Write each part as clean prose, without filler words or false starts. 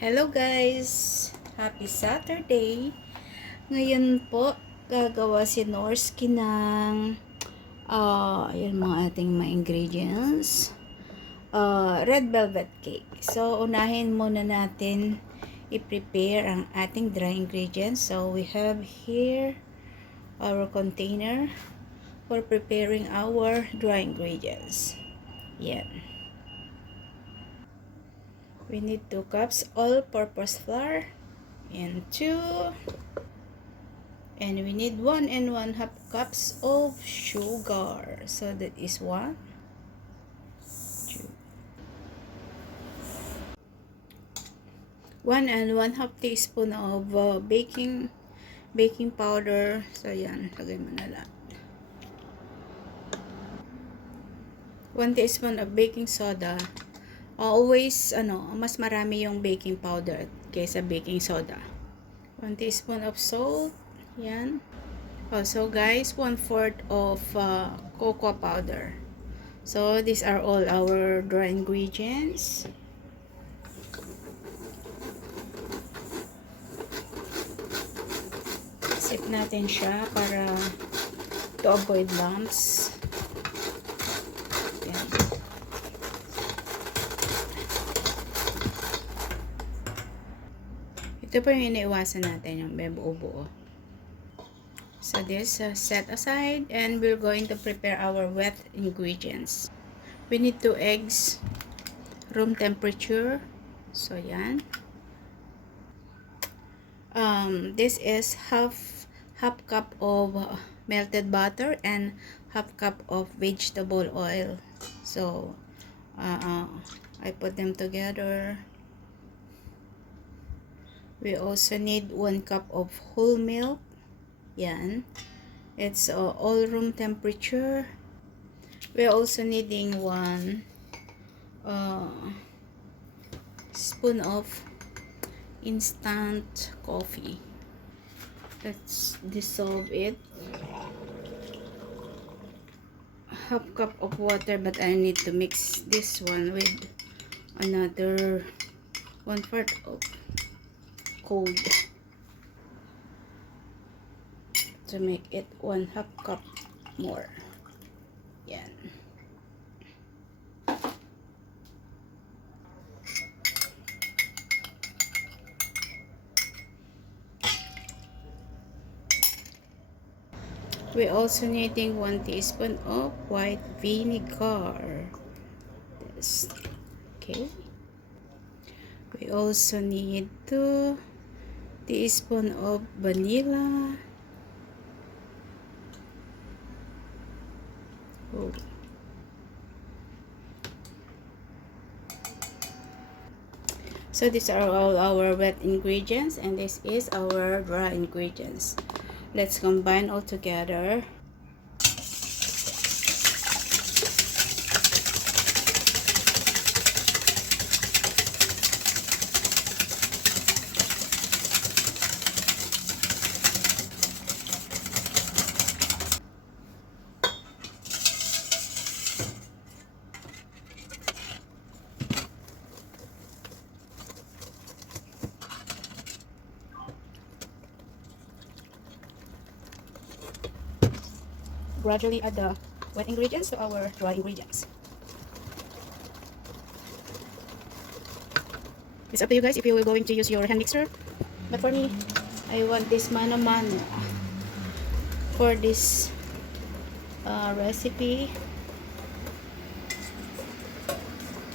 Hello guys! Happy Saturday! Ngayon po, gagawa si Norsky ng ayan mga ating mga ingredients. Red velvet cake. So, unahin muna natin i-prepare ang ating dry ingredients. So, we have here our container for preparing our dry ingredients. Yan. We need 2 cups all-purpose flour and 2, and we need 1 and 1/2 cups of sugar. So that is 1, 2, 1 and 1/2 teaspoon of baking powder. So yan, lagay mo na lang. 1 teaspoon of baking soda. Always, mas marami yung baking powder kaysa baking soda. 1 teaspoon of salt. Yan. Also, guys, 1/4 of cocoa powder. So, these are all our dry ingredients. Sip natin siya para to avoid lumps. Yan. Ito po yung iniiwasan natin, yung buo-buo. So this set aside, and we're going to prepare our wet ingredients. We need 2 eggs, room temperature. So yan. This is half cup of melted butter and half cup of vegetable oil. So I put them together. We also need 1 cup of whole milk. Yan. It's all room temperature. We're also needing 1 spoon of instant coffee. Let's dissolve it. Half cup of water, but I need to mix this one with another 1/4 of cold to make it 1/2 cup more. Yan. We also needing 1 teaspoon of white vinegar. This. Okay. We also need 2 teaspoon of vanilla. Oh. So these are all our wet ingredients, and this is our dry ingredients. Let's combine all together. Gradually add the wet ingredients to our dry ingredients. It's up to you guys if you will going to use your hand mixer, but for me, I want this mano mano for this recipe.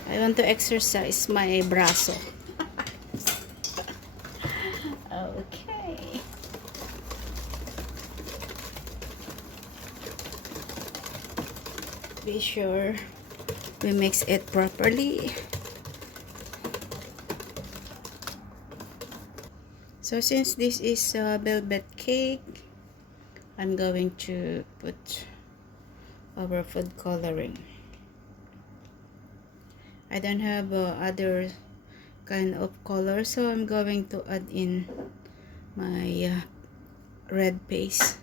I want to exercise my braso. Okay. Be sure we mix it properly. So since this is a velvet cake, I'm going to put our food coloring. I don't have other kind of color, so I'm going to add in my red paste.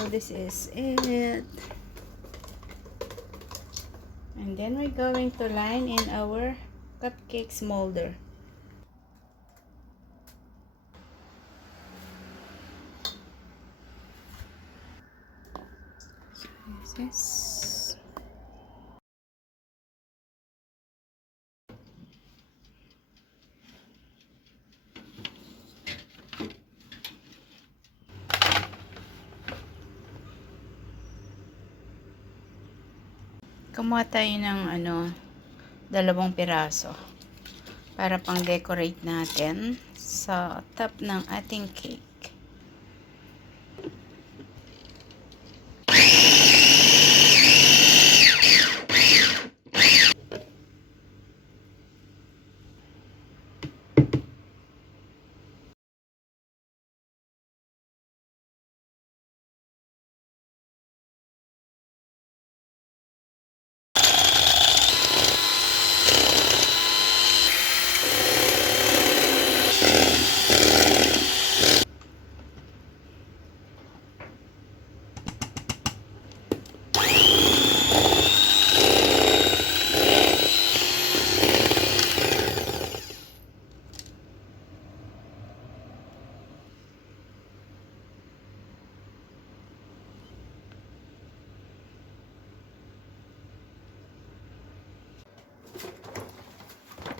So this is it. And then we're going to line in our cupcakes molder. Yes. Kumuha tayo ng 2 piraso para pang decorate natin sa top ng ating cake.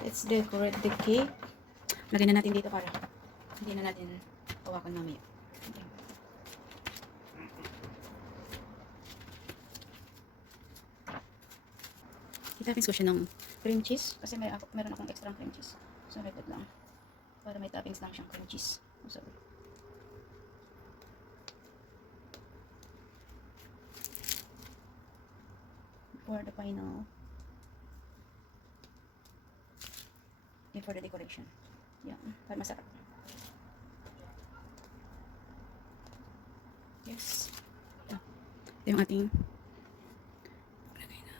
Let's decorate the cake. Lagyan na natin dito para hindi na natin hawakan mamaya. Okay. I-toppings ko siya ng cream cheese kasi meron akong extra cream cheese. So, record lang. Para may toppings lang siyang cream cheese. Oh, sorry. For the final. For the decoration. Yan. Para masarap. Yes. Ito yung ating lagay na.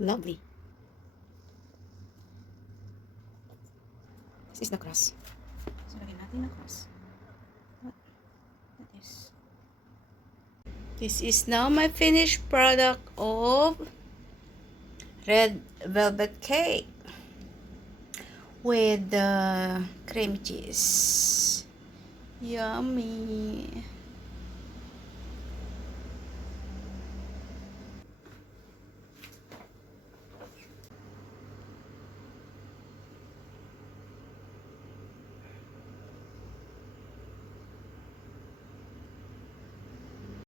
Lovely. This is the crust. So, lagyan natin na crust. What is? This is now my finished product of red velvet cake with the cream cheese. Yummy.